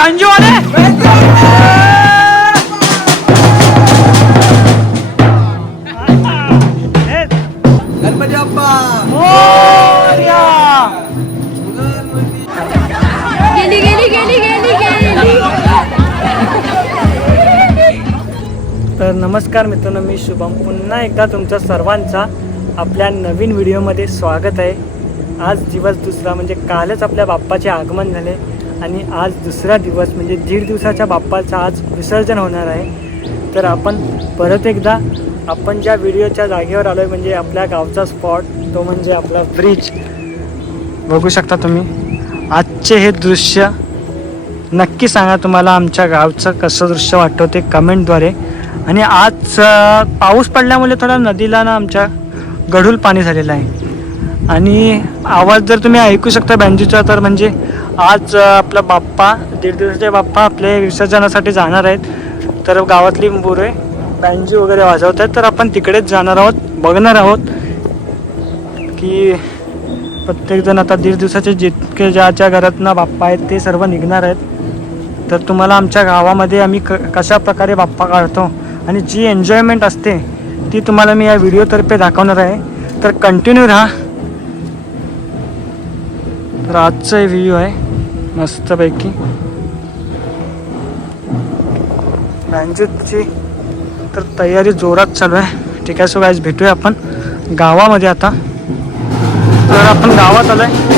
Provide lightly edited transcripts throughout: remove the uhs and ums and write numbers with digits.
गांजीवाले गणपती बाप्पा मोरया. गेली गेली गेली गेली गेली. तर नमस्कार मित्रांनो, मी शुभम पुन्हा एकदा तुमचं सर्वांचा आपल्या नवीन व्हिडिओमध्ये स्वागत आहे. आज दिवस दुसरा म्हणजे कालच आपल्या बाप्पाचे आगमन झाले आणि आज दुसरा दिवस म्हणजे 1.5 दिवसाच्या बाप्पाचं आज विसर्जन होणार आहे. तर आपण परत एकदा आपण ज्या व्हिडिओच्या जागेवर आलो आहे म्हणजे आपल्या गावचा स्पॉट, तो म्हणजे आपला ब्रिज. बघू शकता तुम्ही आजचे हे दृश्य. नक्की सांगा तुम्हाला आमच्या गावचं कसं दृश्य वाटतं ते कमेंटद्वारे. आणि आज पाऊस पडल्यामुळे थोडा नदीला ना आमच्या गढूळ पाणी झालेलं आहे आणि आवाज जर तुम्ही ऐकू शकता बँजूचा, तर म्हणजे आज आपला बाप्पा 1.5 दिवसाचे बाप्पा आपले विसर्जनासाठी जाणार आहेत. तर गावातली मुले बँजू वगैरे वाजवत आहेत, तर आपण तिकडेच जाणार आहोत, बघणार आहोत की प्रत्येकजण आता 1.5 दिवसाचे जितके ज्या घरातनं बाप्पा आहेत ते सर्व निघणार आहेत. तर तुम्हाला आमच्या गावामध्ये आम्ही कशा प्रकारे बाप्पा काढतो आणि जी एन्जॉयमेंट असते ती तुम्हाला मी या व्हिडिओतर्फे दाखवणार आहे. तर कंटिन्यू राहा. तर आजचा व्हिडिओ आहे मस्तपैकी बँजूची तर तयारी जोरात चालू आहे. ठीक आहे, सो गाईज भेटूया आपण गावामध्ये आता. तर आपण गावात आलो आहे.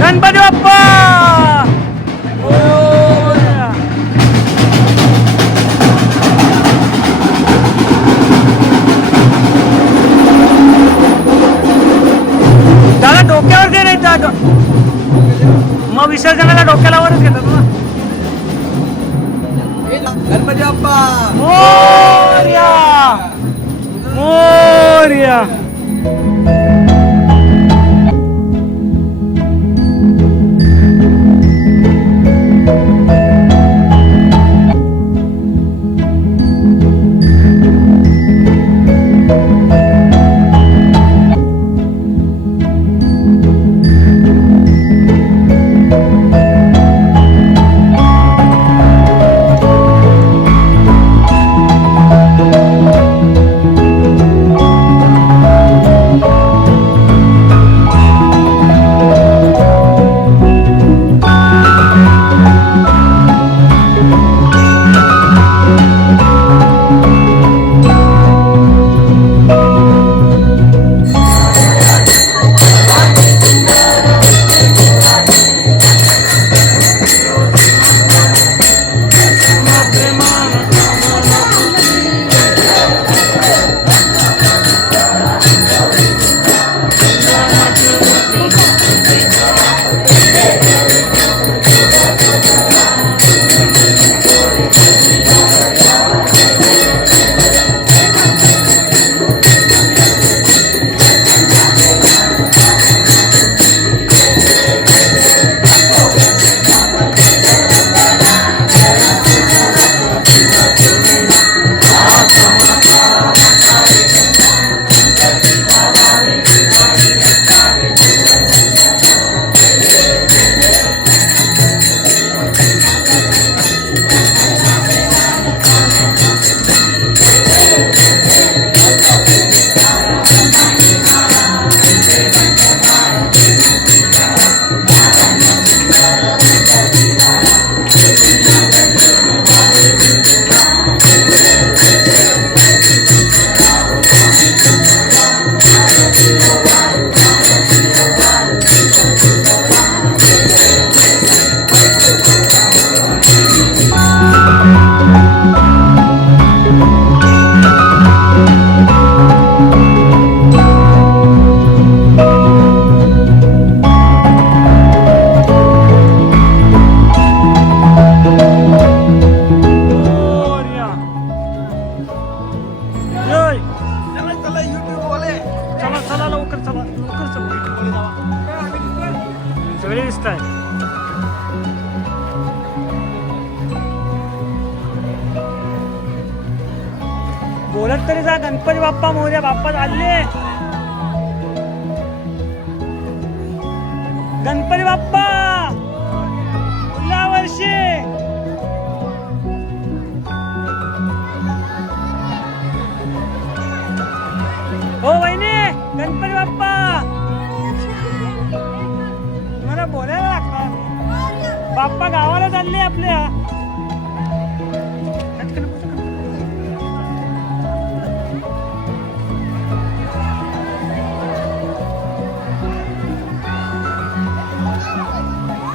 गणपती बाप्पा मोरया. दादा डोक्यावर दे रे दादा. मग विसर्जनाला डोक्यालावरच घेतात ना. गणपती बाप्पा मोरया मोरया. सगळे दिसत आहे. बोलत तरी जा. गणपती बाप्पा मोरया. बाप्पा चालले. गणपती बाप्पा पुढल्या वर्षी. हो वहिनी. गणपती बाप्पा. मला बोलायला लागतं. बाप्पा गावाला चालले आपल्या.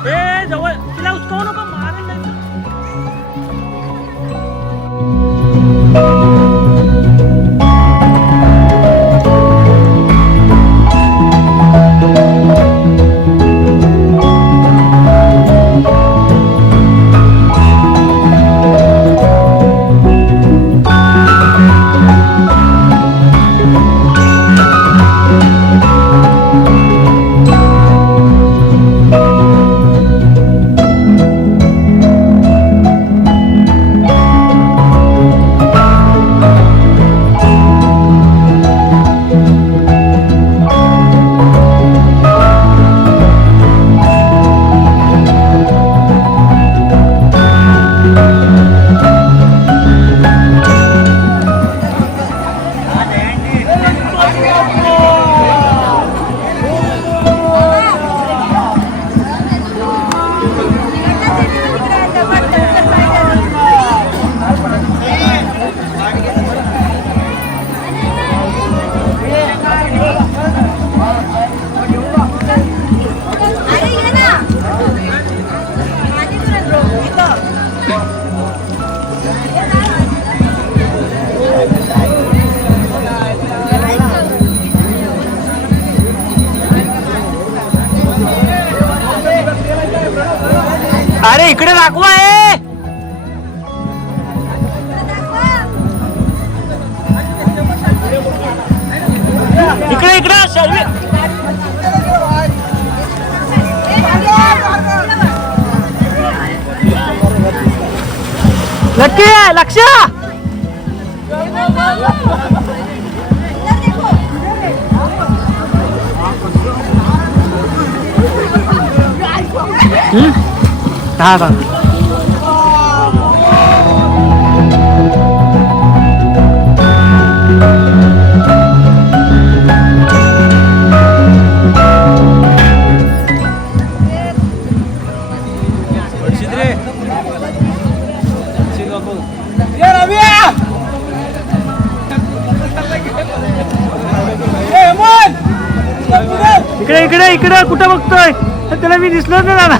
ए जवळ तिला उचकवू नको. मारेल नाही. इकडे दाखवा आहे. इकडे इकडे शर्वी. नक्की लक्ष. हा का इकडे इकडे इकडे कुठं बघतोय त्याला मी दिसलोच नाही दादा.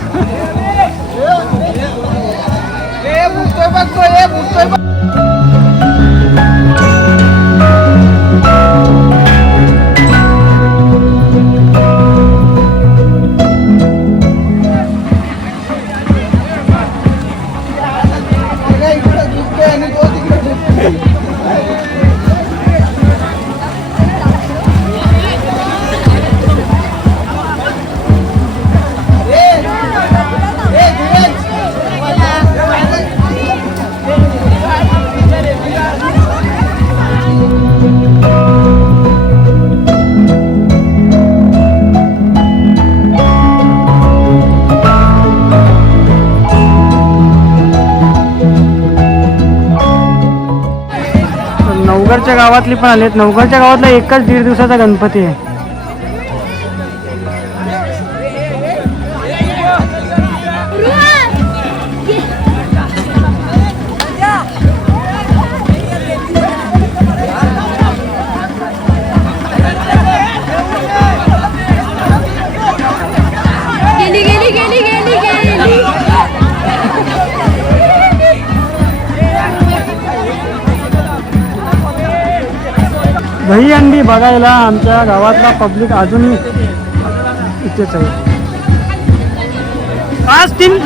नवगरच्या गावातली पण आलेत. नवगरच्या गावातला एकच 1.5 दिवसाचा गणपती आहे. गेली गेली गेली गेली गेली. दही अंडी बघायला आमच्या गावातला पब्लिक अजूनही इथेच आहे. आज 3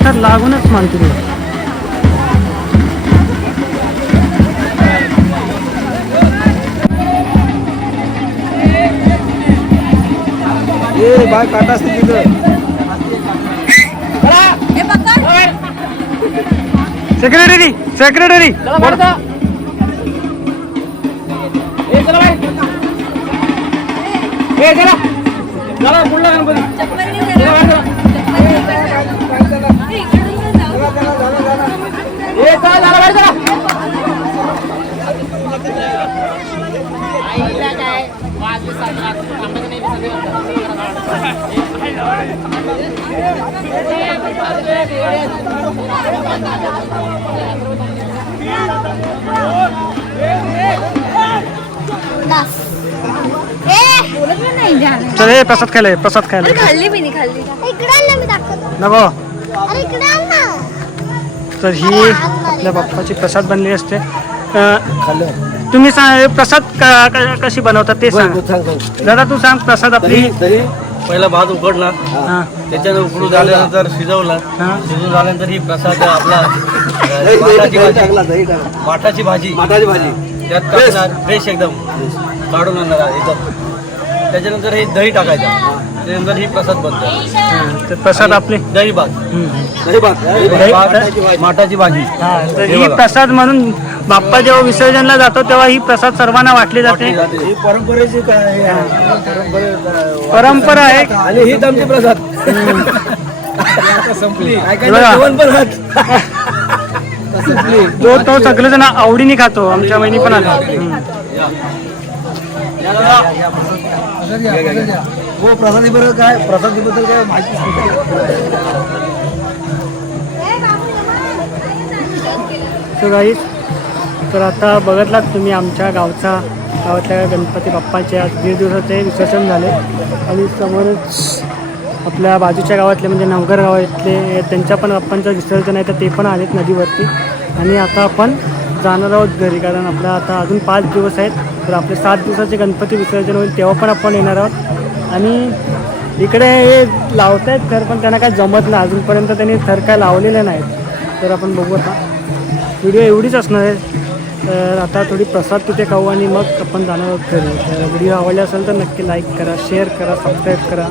थर लागूनच मानते. ए बाय काटा असते तिथं. सेक्रेटरी सेक्रेटरी चल हे प्रसाद खायला प्रसाद खायला. खाल्ली मी नाही खाल्ली. नको. तर ही आपल्या बाप्पाची प्रसाद बनली असते. तुम्ही प्रसाद कशी बनवतात ते सांग दादा. तू सांग प्रसाद आपली. पहिला भात उकडला, त्याच्यानंतर उकडून झाल्यानंतर शिजवला, शिजून झाल्यानंतर ही प्रसाद आपला माठाची भाजी त्यात टाकणार फ्रेश एकदम काढून आणणार एकदम. त्याच्यानंतर हे दही टाकायचं, त्याच्यानंतर ही प्रसाद बनतो. तर प्रसाद आपले दही भात माठाची भाजी. तर ही प्रसाद म्हणून बाप्पा जेव्हा विसर्जनला जातो तेव्हा ही प्रसाद सर्वांना वाटली जाते. ही परंपरेची परंपरा आहे आणि हीच आमची प्रसाद संपली. तो सगळेजण आवडीने खातो. आमच्या वहिनी पण आल्या. हो प्रसादीबद्दल काय प्रसादीबद्दल काय माहिती सो गाईस, तर आता बघितलात तुम्ही आमच्या गावातल्या गणपती बाप्पाचे आज 1.5 दिवसाचे विसर्जन झाले. आणि समोरच आपल्या बाजूच्या गावातले म्हणजे नवघर गावातले त्यांच्या पण बाप्पांचं विसर्जन आहे, तर ते पण आलेत नदीवरती. आणि आता आपण जाणार आहोत घरी, कारण आपला आता अजून 5 दिवस आहेत. तर आपले 7 दिवसाचे गणपती विसर्जन होईल तेव्हा पण आपण येणार आहोत. आणि इकडे हे लावतायत थर, पण त्यांना काय जमत नाही अजूनपर्यंत, त्यांनी थर काय लावलेले नाहीत. तर आपण बघू आता व्हिडिओ एवढीच असणार आहे. तर आता थोडी प्रसाद तिथे खाऊ आणि मग आपण जाणार आहोत घरी. तर व्हिडिओ आवडला असेल तर नक्की लाईक करा, शेअर करा, सबस्क्राईब करा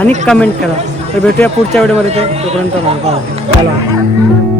आणि कमेंट करा. तर भेटूया पुढच्या व्हिडिओमध्ये. तोपर्यंत चला.